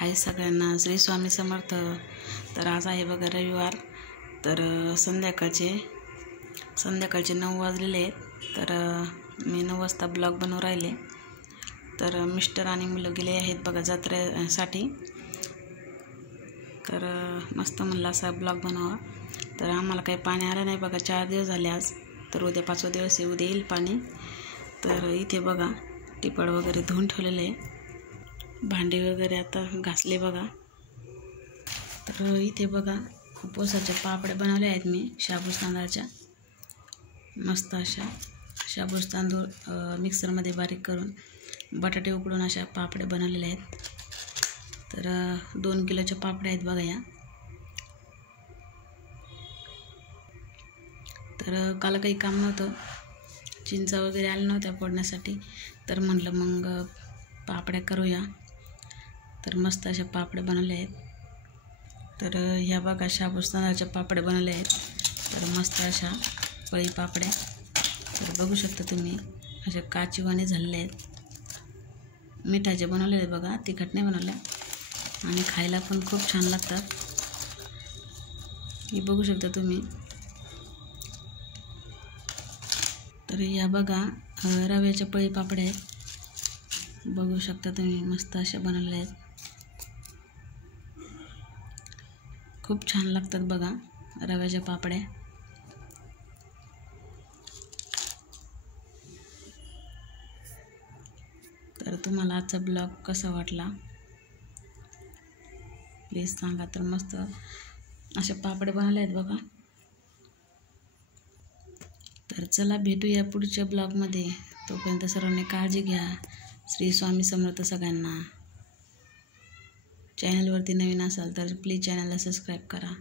हाय सगळ्यांना, श्री स्वामी समर्थ। तर आज आहे बघा रविवार। तर संध्याकाळचे 9 वाजलेले आहेत। तर मी 9 वाजता ब्लॉग बनवून राहिले। तर मिस्टर आणि मुलं गेले आहेत बघा जत्रेसाठी। तर मस्त म्हणलं असा ब्लॉग बनवा। तर आम्हाला काही पाणी आलं नाही बघा, 4 दिवस झाले आज। तर उद्या 5वा दिवस आहे, उद्या येईल पाणी। तर इथे बघा टिपड वगैरे धुवून ठेवलेले आहे, भांडे वगैरे आता घासले बघा। तर इथे बघा उपवासाच्या पापड्या बनवल्या आहेत मी शाबूस तांदळाच्या। मस्त अशा शाबूस तांदूळ मिक्सरमध्ये बारीक करून बटाटे उकडून अशा पापड्या बनवलेल्या आहेत। तर 2 किलोच्या पापड्या आहेत बघा या। तर काल काही काम नव्हतं, चिंचा वगैरे आल्या नव्हत्या फोडण्यासाठी। तर म्हटलं मग पापड्या करूया। तर मस्त अशा पापड्या बनवल्या आहेत। तर ह्या बघा शाबूस तांदळाच्या पापड्या बनवल्या आहेत। तर मस्त अशा पळी पापड्या। तर बघू शकता तुम्ही अशा काचीवाणी झालेल्या आहेत। मिठाचे बनवले आहेत बघा, तिखट नाही बनवल्या आणि खायला पण खूप छान लागतात। हे बघू शकता तुम्ही। तर या बघा रव्याच्या पळी पापड्या आहेत, बघू शकता तुम्ही। मस्त अशा बनवलेल्या आहेत, खूप छान लागतात बघा रव्याच्या पापड्या। तर तुम्हाला आजचा ब्लॉग कसा वाटला प्लीज सांगा। तर मस्त अशा पापड्या बनवल्या आहेत बघा। तर चला भेटूया पुढच्या ब्लॉगमध्ये। तोपर्यंत सर्वांनी काळजी घ्या। श्री स्वामी समर्थ सगळ्यांना। चॅनलवरती नवीन असाल तर प्लीज चॅनलला सबस्क्राईब करा।